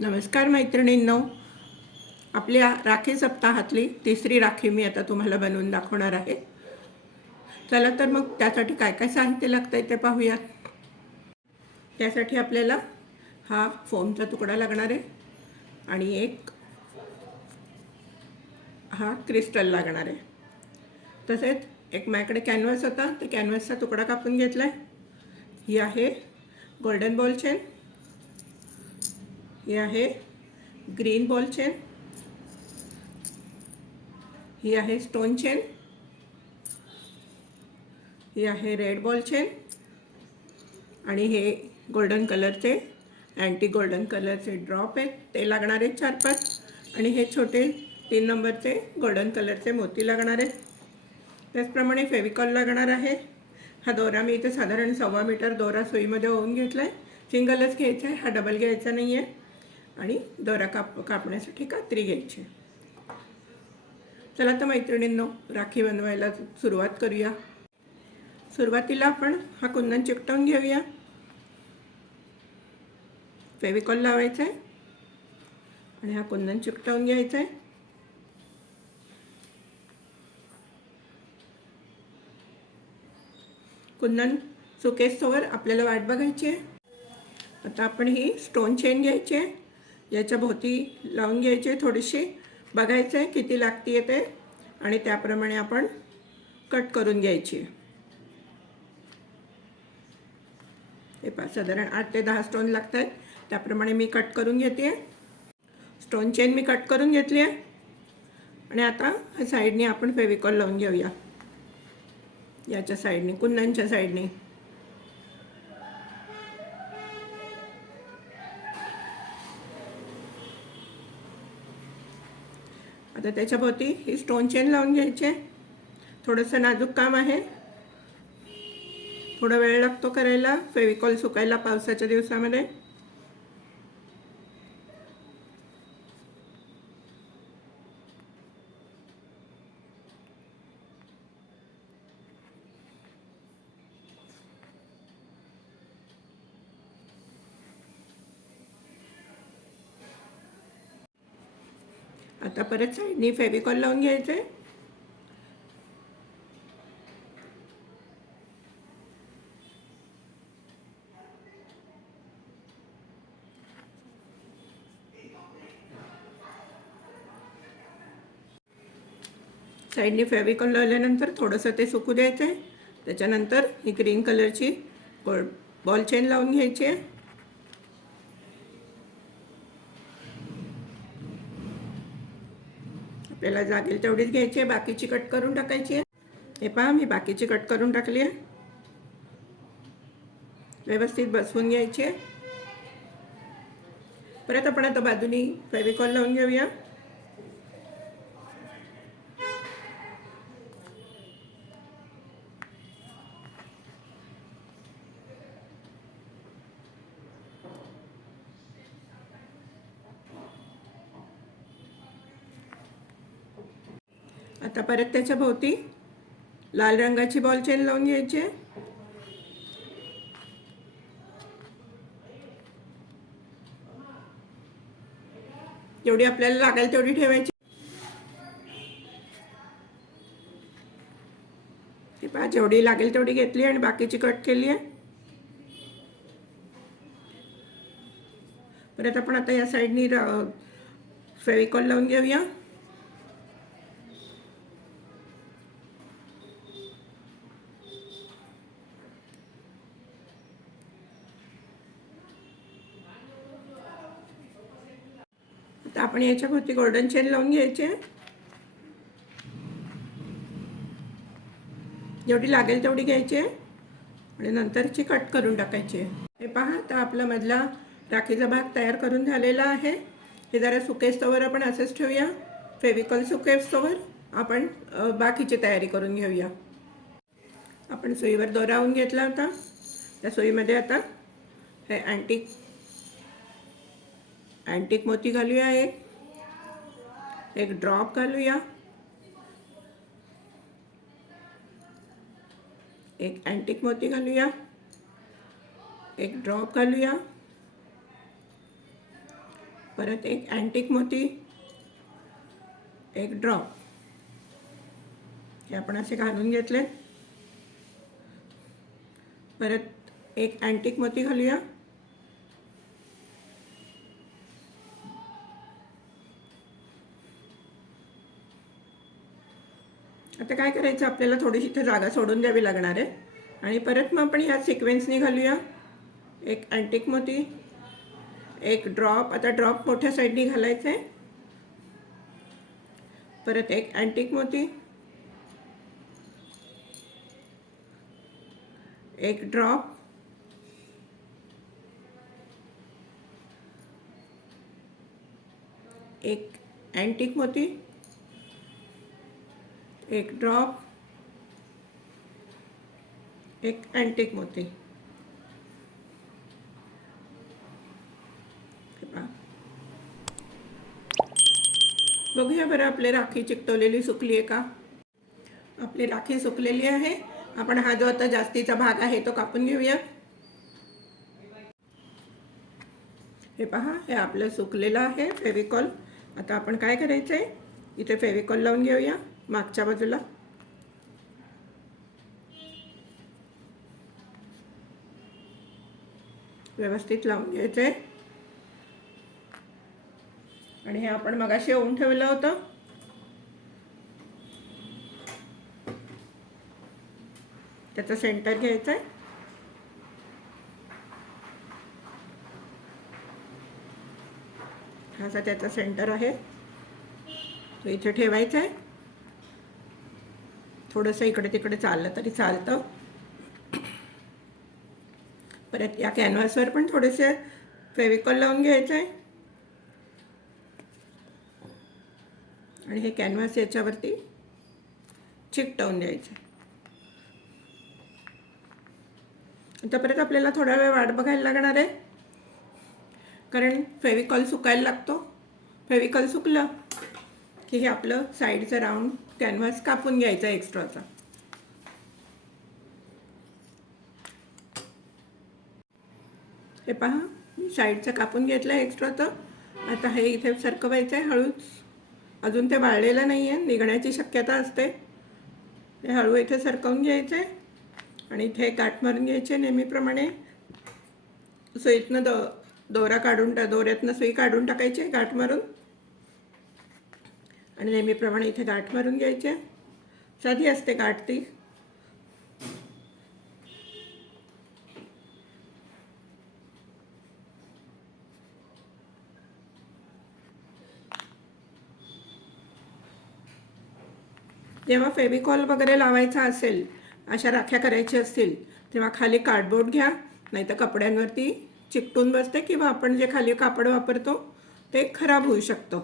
नमस्कार मैत्रिणींनो. आपल्या राखी सप्ताहातली तिसरी राखी मी आता तुम्हाला बनवून दाखवणार आहे. चला तर मग त्यासाठी काय काय साहित्य लागतं आहे ते पाहूयात. त्यासाठी आपल्याला हा फोमचा तुकडा लागणार आहे आणि एक हा क्रिस्टल लागणार आहे. तसेच एक माझ्याकडे कॅनव्हास होता तर कॅनव्हासचा तुकडा कापून घेतला आहे ही आहे गोल्डन बॉल चेन ही आहे ग्रीन बॉल चेन. ही आहे स्टोन चेन. ही आहे रेड बॉल चेन. आणि हे गोल्डन कलरचे अँटी गोल्डन कलरचे ड्रॉप आहेत. ते लागणार आहेत चार पाच. आणि हे छोटे तीन नंबरचे गोल्डन कलरचे मोती लागणार आहेत. त्याचप्रमाणे फेविकॉल लागणार आहे. हा दोरा मी इथे साधारण सव्वा मीटर दोरा सुईमध्ये होऊन घेतला आहे सिंगलच घ्यायचा आहे. हा डबल घ्यायचा नाही आहे आणि दोरा काप कापण्यासाठी कात्री घ्यायची. आहे. चला तर मैत्रिणींनो राखी बनवायला सुरुवात करूया. सुरुवातीला आपण हा कुंदन चिकटवून घेऊया. फेविकॉल लावायचा आहे आणि हा कुंदन चिकटवून घ्यायचा आहे कुंदन सुकेस्तोवर आपल्याला वाट बघायची आहे. आता आपण ही स्टोन चेन घ्यायची आहे. याच्या भोवती लावून घ्यायची आहे थोडीशी बघायचं आहे किती लागती आहे ते आणि त्याप्रमाणे आपण कट करून घ्यायची. हे पा साधारण आठ ते दहा स्टोन लागत आहेत त्याप्रमाणे मी कट करून घेते स्टोन चेन मी कट करून घेतली आहे आणि आता ह्या साईडने आपण फेविकॉल लावून घेऊया. याच्या साईडने कुंदांच्या साईडने. आता त्याच्याभोवती ही स्टोन चेन लावून घ्यायची. आहे थोडंसं नाजूक काम आहे. थोडा वेळ लागतो करायला. फेविकॉल सुकायला पावसाच्या दिवसामध्ये. आता परत साईडनी फेविकॉल लावून घ्यायचं आहे साईडने फेविकॉल लावल्यानंतर थोडंसं ते सुकू द्यायचं आहे त्याच्यानंतर ही ग्रीन कलरची बॉल चेन लावून घ्यायची आहे. आपल्याला जागेल तेवढीच घ्यायची आहे बाकीची कट करून टाकायची आहे. हे पहा मी बाकीची कट करून टाकली आहे. व्यवस्थित बसवून घ्यायची आहे. परत आपण आता बाजूनी फेविकॉल लावून घेऊया. आता परत त्याच्या भोवती लाल रंगाची बॉल चेन लावून घ्यायची आहे. जेवढी आपल्याला लागेल तेवढी ठेवायची. ते पहा जेवढी लागेल तेवढी घेतली आणि बाकीची कट केली आहे. परत आपण आता या साईडनी फेविकॉल लावून घेऊया. आपण याच्याभोवती गोल्डन चेन लावून घ्यायचे. जेवढी लागेल तेवढी घ्यायची. आहे आणि नंतरची कट करून टाकायची. हे पहा तर आपला मधला राखीचा भाग तयार करून झालेला आहे. हे जरा सुकेस्तोवर आपण असंच ठेवूया. फेविकॉल सुकेस्तोवर आपण बाकीची तयारी करून घेऊया. आपण सुईवर दोरावून घेतला होता. त्या सुईमध्ये आता हे अँटिक अँटिक मोती घालूया एक. एक ड्रॉप घालूया. एक अँटिक मोती घालूया. एक ड्रॉप घालूया. परत एक अँटिक मोती. एक ड्रॉप हे आपण असे घालून घेतले परत एक अँटिक मोती घालूया. आता काय करायचं आपल्याला थोडीशी इथे जागा सोडून द्यावी लागणार आहे. आणि परत मग आपण ह्या सिक्वेन्सनी घालूया एक अँटिक मोती एक ड्रॉप आता ड्रॉप मोठ्या साईडनी घालायचं आहे. परत एक अँटिक मोती एक ड्रॉप एक अँटिक मोती एक ड्रॉप एक अँटिक मोती. बघूया बरं आपली राखी चिकटवलेली सुकली आहे का? आपली राखी सुकलेली आहे. आपण हा जो आता जास्तीचा भाग आहे तो कापून घेऊया. हे पहा हे आपलं सुकलेलं आहे फेविकॉल. आता आपण काय करायचं आहे इथे फेविकॉल लावून घेऊया मागच्या बाजूला. व्यवस्थित लावून घ्यायचं. आहे आणि हे आपण मगाशी ओवून ठेवलं होतं. त्याचं सेंटर घ्यायचं आहे हा असा त्याचा सेंटर आहे. तो इथे ठेवायचा आहे. थोडंसं इकडे तिकडे चाललं तरी चालतं. परत या कॅनव्हासवर पण थोडेसे फेविकॉल लावून घ्यायचं आहे. आणि हे कॅनव्हास याच्यावरती चिकटवून द्यायचं आता परत आपल्याला थोडा वेळ वाट बघायला लागणार आहे. कारण फेविकॉल सुकायला लागतो. फेविकॉल सुकलं की हे आपलं साईडचं राऊंड कॅनव्हास कापून घ्यायचा एक्स्ट्राचा. हे पहा मी साईडचं कापून घेतलं आहे एक्स्ट्राचं. आता हे इथे सरकवायचं आहे हळूच. अजून ते वाळलेलं नाही आहे निघण्याची शक्यता असते. हे हळू इथे सरकवून घ्यायचं आहे आणि इथे गाठ मारून घ्यायचे नेहमीप्रमाणे. सुईतनं दो दोरा काढून टा दोऱ्यातनं सुई काढून टाकायची गाठ मारून. आणि नेहमीप्रमाणे इथे गाठ मारून घ्यायचे. साधी असते गाठ ती. जेव्हा फेविकॉल वगैरे लावायचा असेल अशा राख्या करायच्या असतील तेव्हा खाली कार्डबोर्ड घ्या नाही तर कपड्यांवरती चिकटून बसते किंवा आपण जे खाली कापड वापरतो ते खराब होऊ शकतं.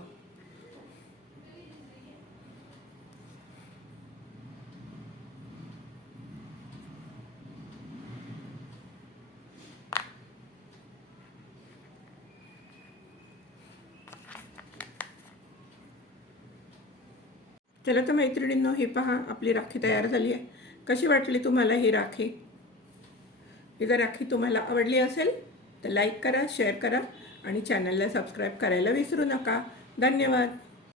चला तर मैत्रिणींनो हे पहा आपली राखी तयार झाली आहे. कशी वाटली तुम्हाला ही राखी? ही जर राखी तुम्हाला आवडली असेल तर लाईक करा शेअर करा आणि चॅनलला सबस्क्राईब करायला विसरू नका. धन्यवाद.